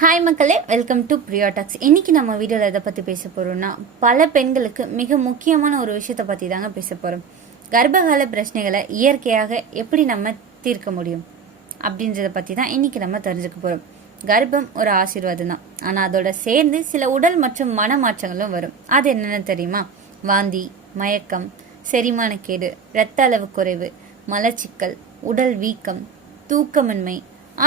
Hi மக்களே, welcome to பிரியோடாக்ஸ். இன்னைக்கு நம்ம வீடியோவில் எதை பற்றி பேச போகிறோம்னா, பல பெண்களுக்கு மிக முக்கியமான ஒரு விஷயத்தை பற்றி தாங்க பேச போகிறோம். கர்ப்பகால பிரச்சனைகளை இயற்கையாக எப்படி நம்ம தீர்க்க முடியும் அப்படின்றத பற்றி தான் இன்னைக்கு நம்ம தெரிஞ்சுக்க போகிறோம். கர்ப்பம் ஒரு ஆசீர்வாதம் தான், ஆனால் அதோட சேர்ந்து சில உடல் மற்றும் மன மாற்றங்களும் வரும். அது என்னென்னு தெரியுமா? வாந்தி, மயக்கம், செரிமானக்கேடு, இரத்த அளவு குறைவு, மலச்சிக்கல், உடல் வீக்கம், தூக்கமின்மை,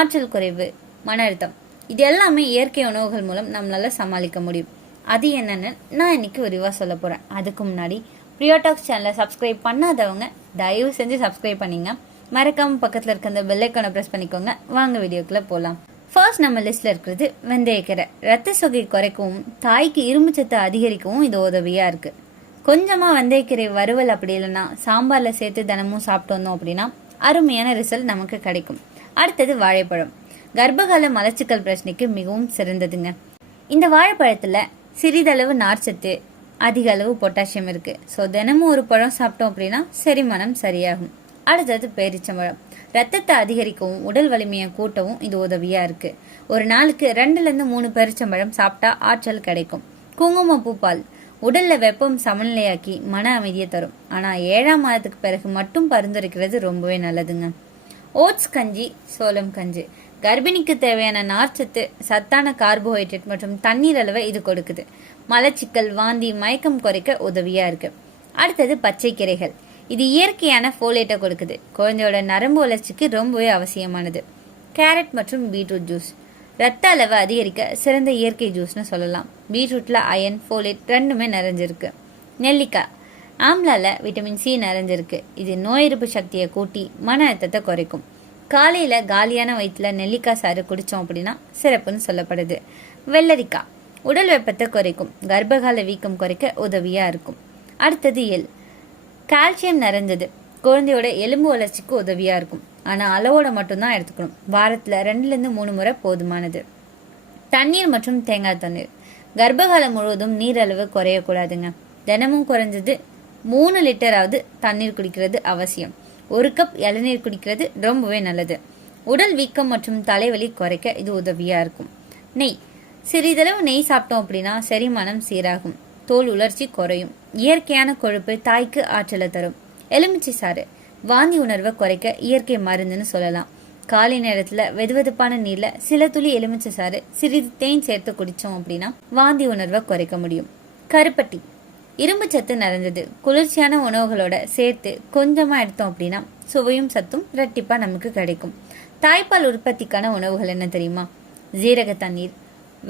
ஆற்றல் குறைவு, மன அழுத்தம். இது எல்லாமே இயற்கை உணவுகள் மூலம் நம்மளால சமாளிக்க முடியும். அது என்னன்னு நான் இன்னைக்கு விரிவாக சொல்ல போறேன். அதுக்கு முன்னாடி பிரியோடாக்ஸ் சேனலை சப்ஸ்கிரைப் பண்ணாதவங்க தயவு செஞ்சு சப்ஸ்கிரைப் பண்ணிங்க. மறக்காம பக்கத்தில் இருக்க அந்த பெல் ஐக்கானை ப்ரெஸ் பண்ணிக்கோங்க. வாங்க வீடியோக்குள்ள போகலாம். ஃபர்ஸ்ட் நம்ம லிஸ்ட்ல இருக்கிறது வெந்தயக்கீரை. ரத்த சொகை குறைக்கவும் தாய்க்கு இரும்பு சத்து அதிகரிக்கவும் இது உதவியா இருக்கு. கொஞ்சமா வெந்தயக்கீரை வறுவல் அப்படி இல்லைன்னா சாம்பார்ல சேர்த்து தினமும் சாப்பிட்டு வந்தோம் அப்படின்னா அருமையான ரிசல்ட் நமக்கு கிடைக்கும். அடுத்தது வாழைப்பழம். கர்ப்பகால மலச்சிக்கல் பிரச்சனைக்கு மிகவும் சிறந்ததுங்க. இந்த வாழைப்பழத்துல சிறிதளவு நார்ச்சத்து, அதிக அளவு பொட்டாசியம் இருக்கு. ஸோ தினமும் ஒரு பழம் சாப்பிட்டோம் அப்படின்னா செரிமானம் சரியாகும். அடுத்தது பேரிச்சம்பழம். ரத்தத்தை அதிகரிக்கவும் உடல் வலிமையை கூட்டவும் இது உதவியா இருக்கு. ஒரு நாளுக்கு 2-3 பேரிச்சம்பழம் சாப்பிட்டா ஆற்றல் கிடைக்கும். குங்குமப்பூ பால் உடல்ல வெப்பம் சமநிலையாக்கி மன அமைதியை தரும். ஆனா 7ஆம் மாதத்துக்கு பிறகு மட்டும் பரிந்துரைக்கிறது ரொம்பவே நல்லதுங்க. ஓட்ஸ் கஞ்சி, சோளம் கஞ்சி கர்ப்பிணிக்கு தேவையான நார்ச்சத்து, சத்தான கார்போஹைட்ரேட் மற்றும் தண்ணீர் அளவை இது கொடுக்குது. மலச்சிக்கல், வாந்தி, மயக்கம் குறைக்க உதவியா இருக்கு. அடுத்தது பச்சை கீரைகள். இது இயற்கையான ஃபோலேட்டை கொடுக்குது. குழந்தையோட நரம்பு வளர்ச்சிக்கு ரொம்பவே அவசியமானது. கேரட் மற்றும் பீட்ரூட் ஜூஸ் ரத்த அளவை அதிகரிக்க சிறந்த இயற்கை ஜூஸ்னு சொல்லலாம். பீட்ரூட்ல அயன், ஃபோலேட் ரெண்டுமே நிறைஞ்சிருக்கு. நெல்லிக்காய் ஆம்லால விட்டமின் சி நிறைஞ்சிருக்கு. இது நோய் எதிர்ப்பு சக்தியை கூட்டி மன அழுத்தத்தை குறைக்கும். காலையில காலியான வயிற்றுல நெல்லிக்காய் சாறு குடிச்சோம் அப்படின்னா சிறப்புன்னு சொல்லப்படுது. வெள்ளரிக்காய் உடல் வெப்பத்தை குறைக்கும். கர்ப்பகால வீக்கம் குறைக்க உதவியா இருக்கும். அடுத்தது எள். கால்சியம் நிறைஞ்சது. குழந்தையோட எலும்பு வளர்ச்சிக்கு உதவியா இருக்கும். ஆனா அளவோட மட்டும்தான் எடுத்துக்கணும். வாரத்துல 2-3 முறை போதுமானது. தண்ணீர் மற்றும் தேங்காய் தண்ணீர். கர்ப்பகாலம் முழுவதும் நீர் அளவு குறையக்கூடாதுங்க. தினமும் குறைஞ்சது 3 லிட்டராவது தண்ணீர் குடிக்கிறது அவசியம். 1 கப் இளநீர் குடிக்கிறது ரொம்பவே நல்லது. உடல் வீக்கம் மற்றும் தலைவலி குறைக்க இது உதவியா இருக்கும். நெய். சிறிதளவு நெய் சாப்பிட்டோம் அப்படின்னா செரிமானம் சீராகும். தோல் உலர்ச்சி குறையும். இயற்கையான கொழுப்பு தாய்க்கு ஆற்றலை தரும். எலுமிச்சை சாறு வாந்தி உணர்வை குறைக்க இயற்கை மருந்துன்னு சொல்லலாம். காலை நேரத்துல வெதுவெதுப்பான நீர்ல சில துளி எலுமிச்சை சாறு, சிறிது தேன் சேர்த்து குடிச்சோம் அப்படின்னா வாந்தி உணர்வை குறைக்க முடியும். கருப்பட்டி இரும்பு சத்து நிறைஞ்சது. குளிர்ச்சியான உணவுகளோட சேர்த்து கொஞ்சமா எடுத்தோம் அப்படின்னா சுவையும் சத்தும் இரட்டிப்பா நமக்கு கிடைக்கும். தாய்ப்பால் உற்பத்திக்கான உணவுகள் என்ன தெரியுமா? ஜீரக தண்ணீர்,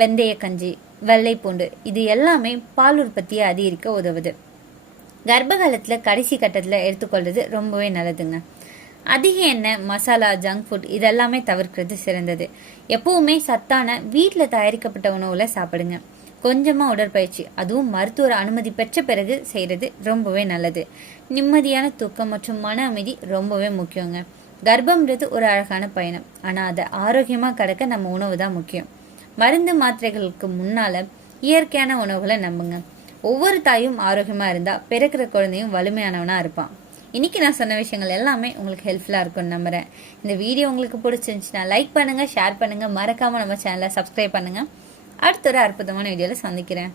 வெந்தய கஞ்சி, வெள்ளை பூண்டு இது எல்லாமே பால் உற்பத்தியை அதிகரிக்க உதவுது. கர்ப்பகாலத்துல கடைசி கட்டத்துல எடுத்துக்கொள்றது ரொம்பவே நல்லதுங்க. அதிக எண்ணெய், மசாலா, ஜங்க் ஃபுட் இதெல்லாமே தவிர்க்கிறது சிறந்தது. எப்பவுமே சத்தான வீட்டுல தயாரிக்கப்பட்ட உணவுல சாப்பிடுங்க. கொஞ்சமா உடற்பயிற்சி, அதுவும் மருத்துவர் அனுமதி பெற்ற பிறகு செய்யறது ரொம்பவே நல்லது. நிம்மதியான தூக்கம் மற்றும் மன அமைதி ரொம்பவே முக்கியங்க. கர்ப்பம்ன்றது ஒரு அழகான பயணம், ஆனா அதை ஆரோக்கியமா கடக்க நம்ம உணவு தான் முக்கியம். மருந்து மாத்திரைகளுக்கு முன்னால இயற்கையான உணவுகளை நம்புங்க. ஒவ்வொரு தாயும் ஆரோக்கியமா இருந்தா பிறக்கிற குழந்தையும் வலிமையானவனா இருப்பான். இன்னைக்கு நான் சொன்ன விஷயங்கள் எல்லாமே உங்களுக்கு ஹெல்ப்ஃபுல்லா இருக்கும்னு நம்புறேன். இந்த வீடியோ உங்களுக்கு பிடிச்சிருந்துச்சுன்னா லைக் பண்ணுங்க, ஷேர் பண்ணுங்க, மறக்காம நம்ம சேனலை சப்ஸ்கிரைப் பண்ணுங்க. அடுத்த ஒரு அற்புதமான வீடியோல சந்திக்கிறேன்.